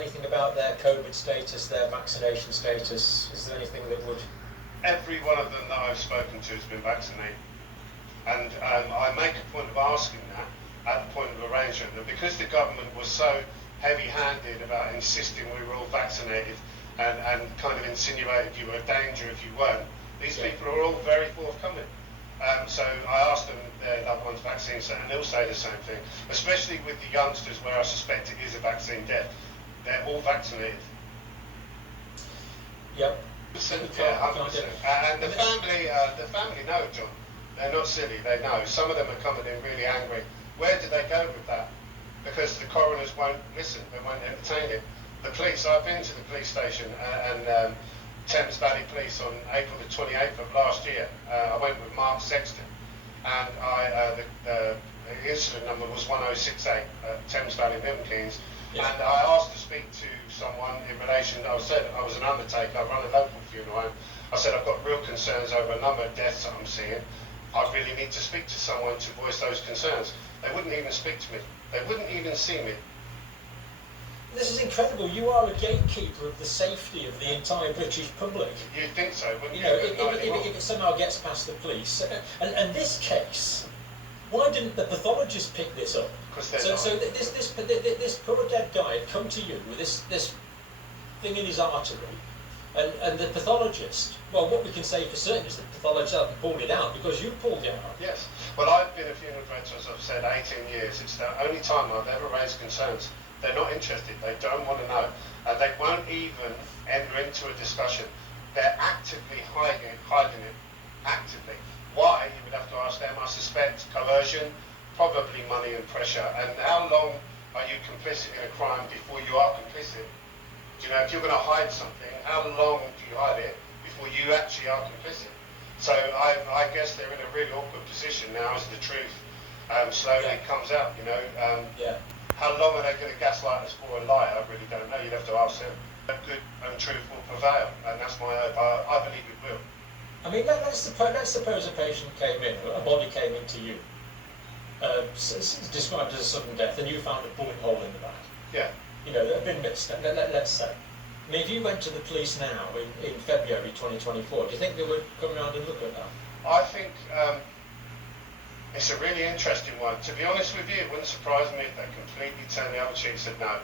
Anything about their COVID status, their vaccination status? Is there anything that would... Every one of them that I've spoken to has been vaccinated. And I make a point of asking that at the point of arrangement. And because the government was so heavy-handed about insisting we were all vaccinated and kind of insinuated you were a danger if you weren't, these people are all very forthcoming. So I asked them their loved ones' vaccines, and they'll say the same thing, especially with the youngsters where I suspect it is a vaccine death. They're all vaccinated. Yep. Yeah, 100%. And the family know, John. They're not silly, they know. Some of them are coming in really angry. Where did they go with that? Because the coroners won't listen, they won't entertain it. The police, I've been to the police station and Thames Valley Police on April the 28th of last year. I went with Mark Sexton, and the incident number was 1068, Thames Valley, Milton Keynes. Yes. And I asked to speak to someone in relation, I said I was an undertaker, I run a local funeral home. I said I've got real concerns over a number of deaths that I'm seeing. I really need to speak to someone to voice those concerns. They wouldn't even speak to me. They wouldn't even see me. This is incredible. You are a gatekeeper of the safety of the entire British public. You'd think so, wouldn't you? You know, if it somehow gets past the police. And this case, why didn't the pathologist pick this up? So this poor dead guy had come to you with this thing in his artery, and the pathologist, well, what we can say for certain is that the pathologist hasn't pulled it out because you pulled it out. Yes. Well, I've been a funeral director, as I've said, 18 years. It's the only time I've ever raised concerns. They're not interested. They don't want to know. They won't even enter into a discussion. They're actively hiding it. Actively. Why? You would have to ask them. I suspect coercion, probably money and pressure. And how long are you complicit in a crime before you are complicit? Do you know, if you're going to hide something, how long do you hide it before you actually are complicit? So I guess they're in a really awkward position now as the truth slowly comes out, you know. How long are they going to gaslight us for a lie? I really don't know. You'd have to ask them. Good and truth will prevail, and that's my hope. I believe it will. I mean, let's suppose a patient came in, a body came into you, described as a sudden death, and you found a bullet hole in the back. Yeah. You know, that had been missed, let's say. I mean, if you went to the police now in February 2024, do you think they would come around and look at that? I think it's a really interesting one. To be honest with you, it wouldn't surprise me if they completely turned the other cheek and said no.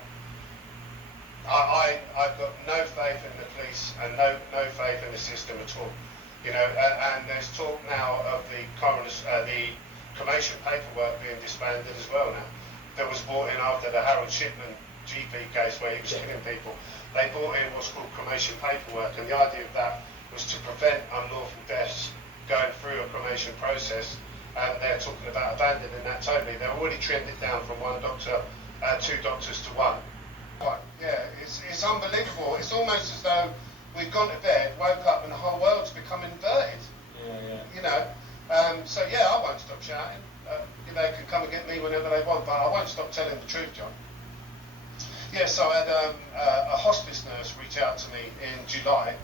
I've got no faith in the police and no faith in the system at all. You know, and there's talk now of the cremation paperwork being disbanded as well now. That was brought in after the Harold Shipman GP case where he was killing people. They brought in what's called cremation paperwork, and the idea of that was to prevent unlawful deaths going through a cremation process. And they're talking about abandoning that totally. They've already trimmed it down from two doctors to one. But yeah, it's unbelievable. It's almost as though we've gone to bed, woke up, and the whole world's become inverted. Yeah. You know. So yeah, I won't stop shouting. They can come and get me whenever they want, but I won't stop telling the truth, John. Yes, I had a hospice nurse reach out to me in July.